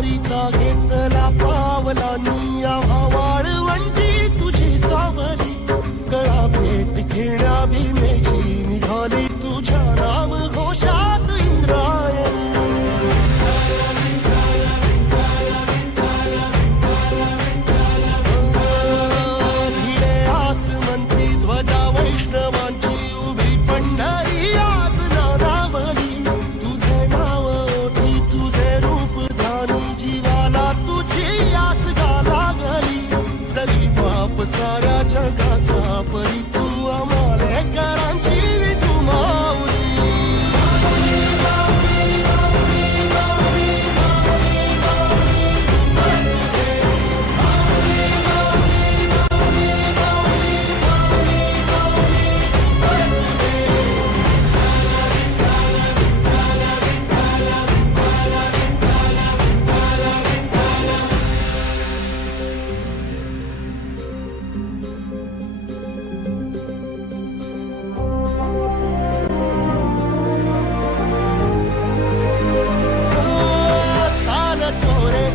वारीचा घेतला पावला निया वाळवंटी तुझी सावली गळा भेट घेण्या भीमेची निघाली तुझ्या राम घोषात इंद्रायणी भिडे आसमंती ध्वजा वैष्णवांची उभी पंढरी आज नारावली तुझे नाव ओठी तुझे रूप ध्यानी जीवाला तुझी आस गा लागली जरी बाप साऱ्या जगाचा परी तू आमालेकरांची विठू माऊली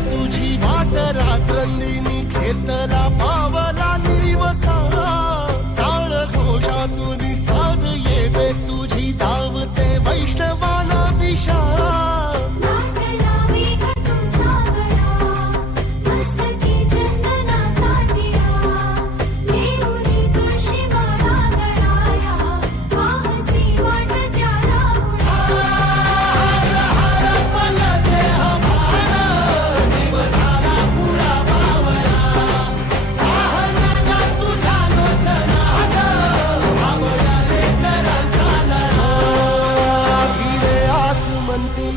तुझी वाट रात्रंदिनी घेतला पावला निवसा काळ घोषातून साध येते तुझी धावते वैष्णवाला दिशा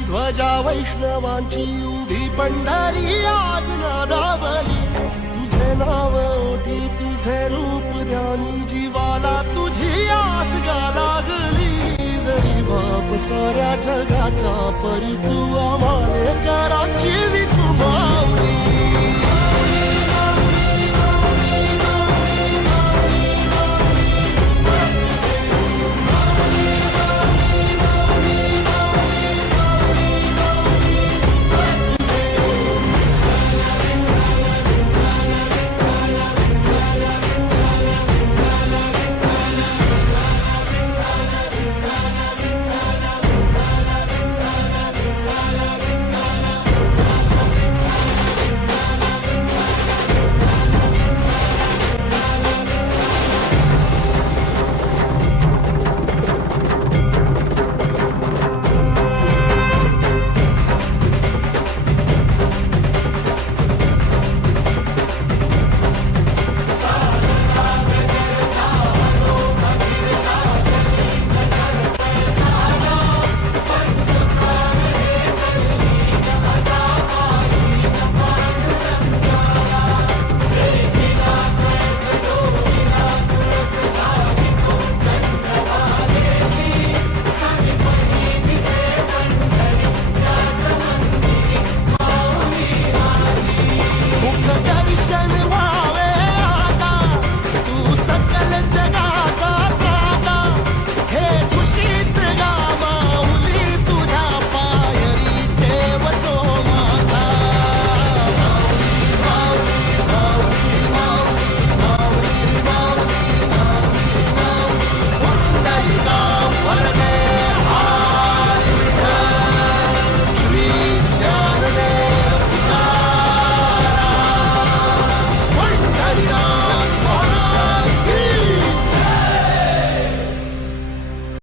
ध्वजा वैष्णवांची उभी पंढरी आज नादावली तुझे नाव ओठी तुझे रूप ध्यानी जीवाला तुझी आस गा लागली जरी बाप साऱ्या जगाचा परी तू आम्हालेकरांची विठू